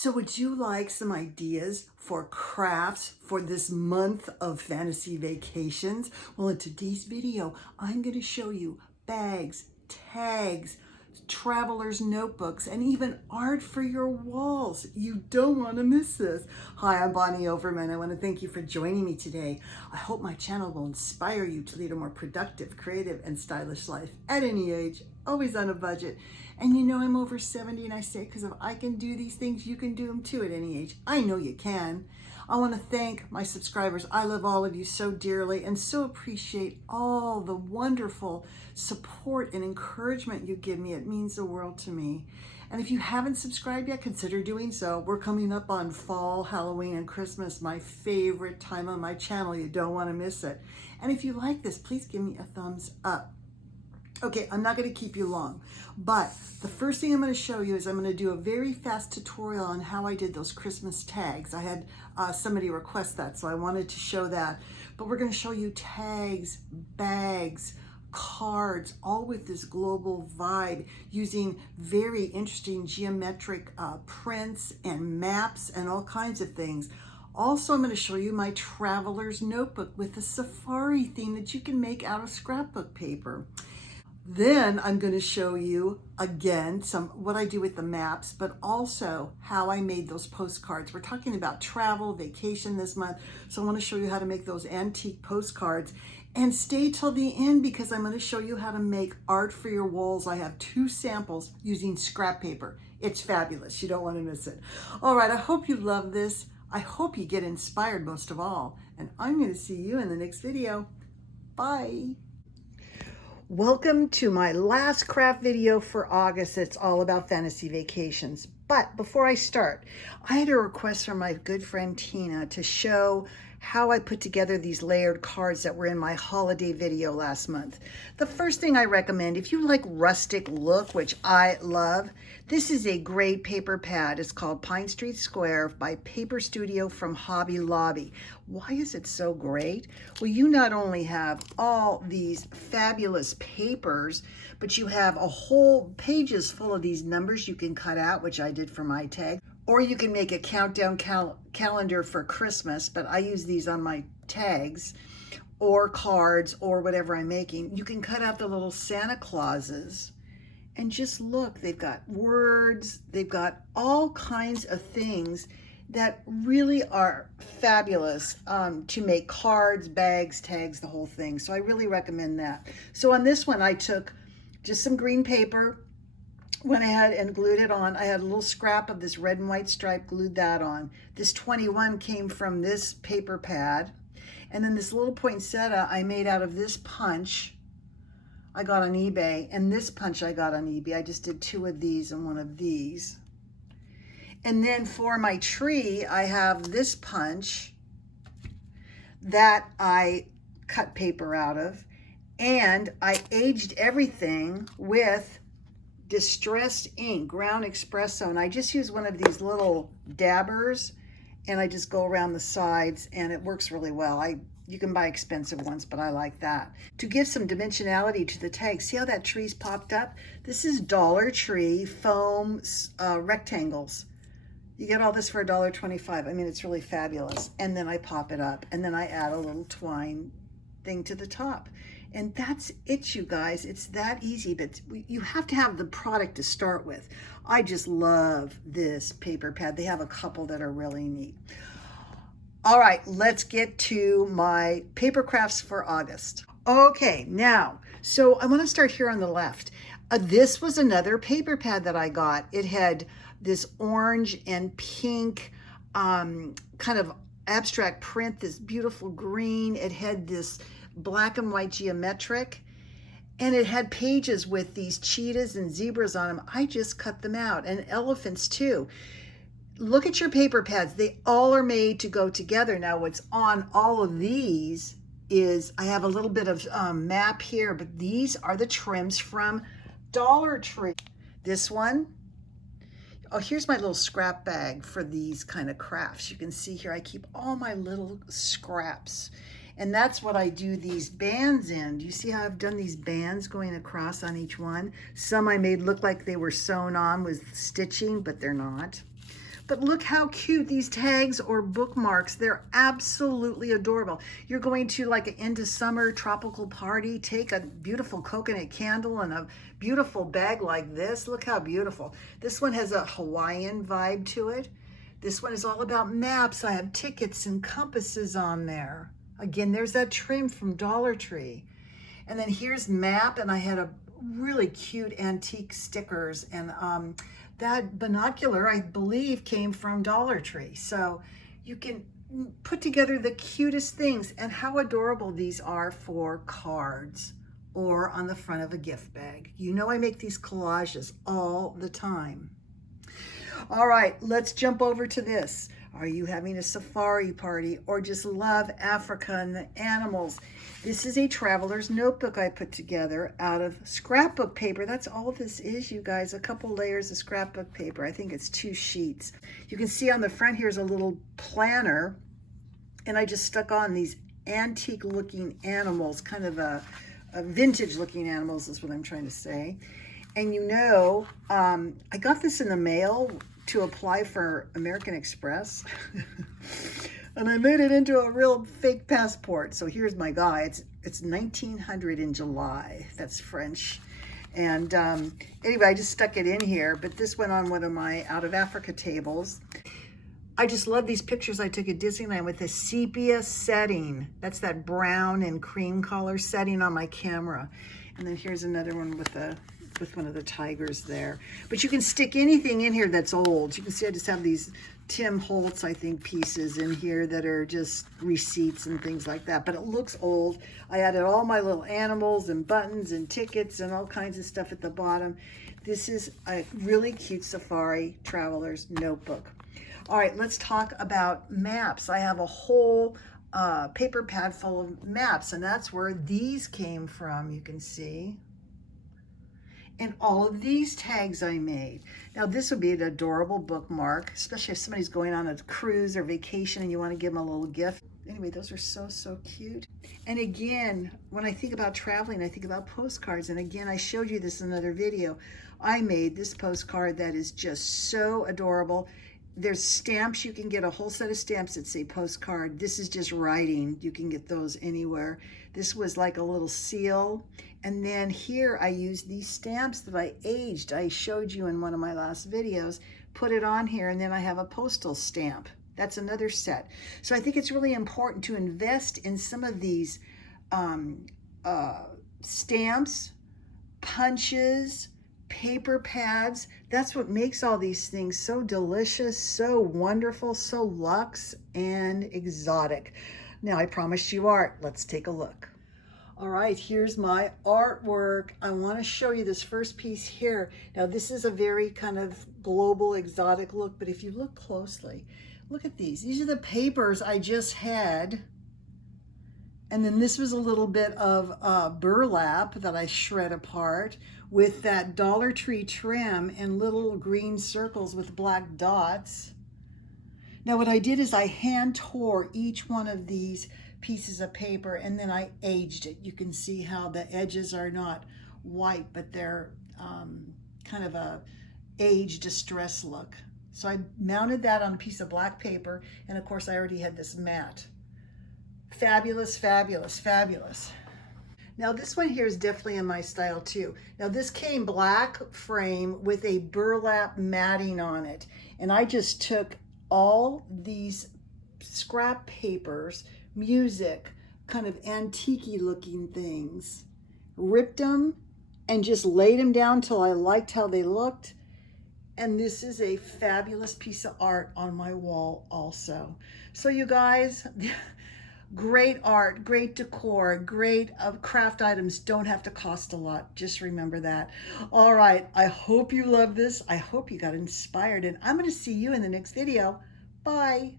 So would you like some ideas for crafts for this month of fantasy vacations? Well, in today's video, I'm going to show you bags, tags, traveler's notebooks, and even art for your walls. You don't want to miss this. Hi, I'm Bonnie Overman. I want to thank you for joining me today. I hope my channel will inspire you to lead a more productive, creative, and stylish life at any age, always on a budget. And you know I'm over 70 and I say, because if I can do these things, you can do them too at any age. I know you can. I want to thank my subscribers. I love all of you so dearly and so appreciate all the wonderful support and encouragement you give me. It means the world to me. And if you haven't subscribed yet, consider doing so. We're coming up on fall, Halloween, and Christmas, my favorite time on my channel. You don't want to miss it. And if you like this, please give me a thumbs up. Okay, I'm not going to keep you long, but the first thing I'm going to show you is I'm going to do a very fast tutorial on how I did those Christmas tags. I had somebody request that, so I wanted to show that. But we're going to show you tags, bags, cards, all with this global vibe using very interesting geometric prints and maps and all kinds of things. Also, I'm going to show you my traveler's notebook with a safari theme that you can make out of scrapbook paper. Then I'm going to show you again what I do with the maps, but also how I made those postcards. We're talking about travel, vacation this month, so I want to show you how to make those antique postcards. And stay till the end because I'm going to show you how to make art for your walls. I have 2 samples using scrap paper. It's fabulous. You don't want to miss it. All right, I hope you love this. I hope you get inspired most of all. And I'm going to see you in the next video. Bye. Welcome to my last craft video for August. It's all about fantasy vacations. But before I start, I had a request from my good friend Tina to show how I put together these layered cards that were in my holiday video last month. The first thing I recommend, if you like rustic look, which I love, this is a great paper pad. It's called Pine Street Square by Paper Studio from Hobby Lobby. Why is it so great? Well, you not only have all these fabulous papers, but you have a whole pages full of these numbers you can cut out, which I did for my tag. Or you can make a countdown calendar for Christmas, but I use these on my tags or cards or whatever I'm making. You can cut out the little Santa Clauses and just look, they've got words, they've got all kinds of things that really are fabulous to make cards, bags, tags, the whole thing. So I really recommend that. So on this one, I took just some green paper, went ahead and glued it on. I had a little scrap of this red and white stripe, glued that on. This 21 came from this paper pad. And then this little poinsettia I made out of this punch I got on eBay, and this punch I got on eBay. I just did 2 of these and 1 of these. And then for my tree, I have this punch that I cut paper out of, and I aged everything with distressed ink, ground espresso, and I just use one of these little dabbers and I just go around the sides and it works really well. You can buy expensive ones, but I like that. To give some dimensionality to the tag, see how that tree's popped up? This is Dollar Tree foam rectangles. You get all this for $1.25. I mean, it's really fabulous. And then I pop it up and then I add a little twine thing to the top. And that's it, you guys. It's that easy, but you have to have the product to start with. I just love this paper pad. They have a couple that are really neat. All right, let's get to my paper crafts for August. Okay, now, so I want to start here on the left. This was another paper pad that I got. It had this orange and pink kind of abstract print, this beautiful green. It had this black and white geometric, and it had pages with these cheetahs and zebras on them. I just cut them out, and elephants too. Look at your paper pads. They all are made to go together. Now what's on all of these is I have a little bit of map here, but these are the trims from Dollar Tree. This one, oh, here's my little scrap bag for these kind of crafts. You can see here I keep all my little scraps. And that's what I do these bands in. Do you see how I've done these bands going across on each one? Some I made look like they were sewn on with stitching, but they're not. But look how cute these tags or bookmarks. They're absolutely adorable. You're going to like an end of summer tropical party, take a beautiful coconut candle and a beautiful bag like this. Look how beautiful. This one has a Hawaiian vibe to it. This one is all about maps. I have tickets and compasses on there. Again, there's that trim from Dollar Tree. And then here's map, and I had a really cute antique stickers, and that binocular, I believe, came from Dollar Tree. So you can put together the cutest things, and how adorable these are for cards or on the front of a gift bag. You know I make these collages all the time. All right, let's jump over to this. Are you having a safari party or just love Africa and the animals? This is a traveler's notebook I put together out of scrapbook paper. That's all this is, you guys, a couple layers of scrapbook paper. I think it's 2 sheets. You can see on the front here's a little planner, and I just stuck on these antique looking animals, kind of a vintage looking animals is what I'm trying to say. And you know, I got this in the mail to apply for American Express. And I made it into a real fake passport. So here's my guy. It's 1900 in July. That's French. And anyway, I just stuck it in here, but this went on one of my Out of Africa tables. I just love these pictures I took at Disneyland with the sepia setting. That's that brown and cream color setting on my camera. And then here's another one with one of the tigers there. But you can stick anything in here that's old. You can see I just have these Tim Holtz, I think, pieces in here that are just receipts and things like that. But it looks old. I added all my little animals and buttons and tickets and all kinds of stuff at the bottom. This is a really cute safari traveler's notebook. All right, let's talk about maps. I have a whole paper pad full of maps, and that's where these came from, you can see. And all of these tags I made. Now this would be an adorable bookmark, especially if somebody's going on a cruise or vacation and you want to give them a little gift. Anyway, those are so cute. And again, when I think about traveling, I think about postcards. And again, I showed you this in another video. I made this postcard that is just so adorable. There's stamps. You can get a whole set of stamps that say postcard. This is just writing. You can get those anywhere. This was like a little seal. And then here I used these stamps that I aged. I showed you in one of my last videos. Put it on here, and then I have a postal stamp. That's another set. So I think it's really important to invest in some of these stamps, punches, paper pads. That's what makes all these things so delicious, so wonderful, so luxe and exotic. Now I promised you art. Let's take a look. All right, here's my artwork. I want to show you this first piece here. Now this is a very kind of global exotic look, but if you look closely, look at these. These are the papers I just had. And then this was a little bit of burlap that I shred apart with that Dollar Tree trim and little green circles with black dots. Now what I did is I hand tore each one of these pieces of paper, and then I aged it. You can see how the edges are not white, but they're kind of a aged distress look. So I mounted that on a piece of black paper, and of course I already had this mat. Fabulous, fabulous, fabulous. Now this one here is definitely in my style too. Now this came black frame with a burlap matting on it, and I just took all these scrap papers, music, kind of antique-y looking things, ripped them and just laid them down till I liked how they looked. And this is a fabulous piece of art on my wall also. So you guys, great art, great decor, great craft items don't have to cost a lot. Just remember that. All right, I hope you love this. I hope you got inspired, and I'm going to see you in the next video. Bye.